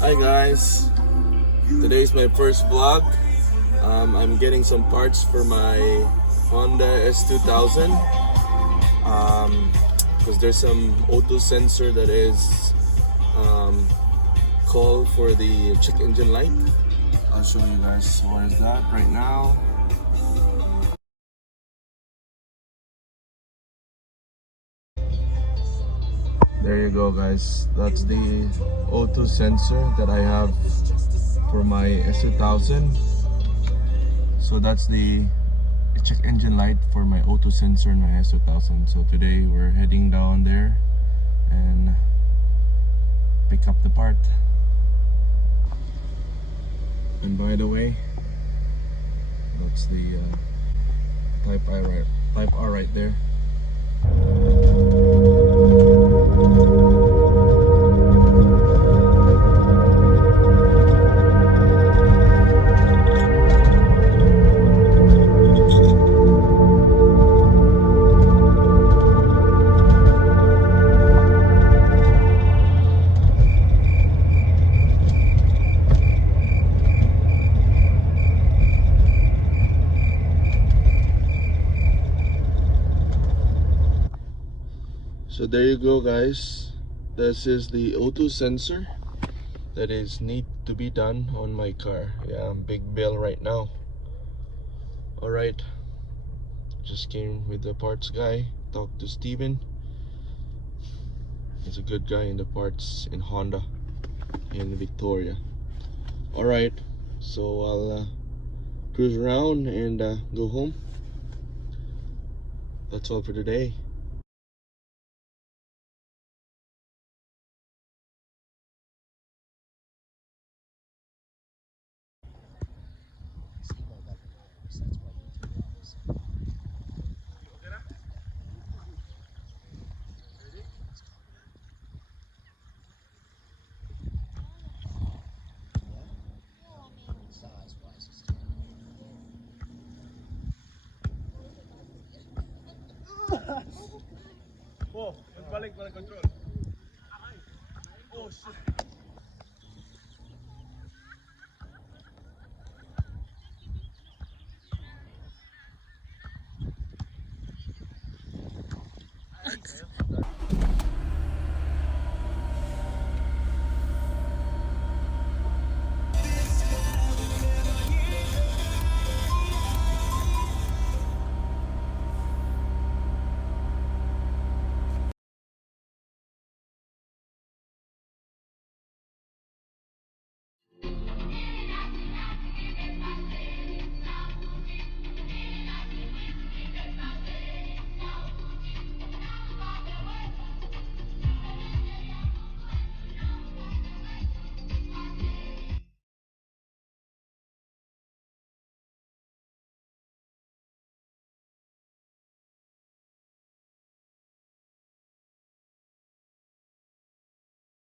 Hi guys, today is my first vlog. I'm getting some parts for my Honda S2000 because there's some O2 sensor that is called for the check engine light. I'll show you guys where is that right now. There you go guys, that's the O2 sensor that I have for my S2000. So that's the check engine light for my O2 sensor in my S2000. So today we're heading down there and pick up the part. And by the way, that's the type R right there. So there you go guys, this is the O2 sensor that is need to be done on my car. Yeah, big bill right now. Alright, just came with the parts guy, talked to Steven. He's a good guy in the parts in Honda in Victoria. Alright, so I'll cruise around and go home. That's all for today. Oh, balik control. Oh shit.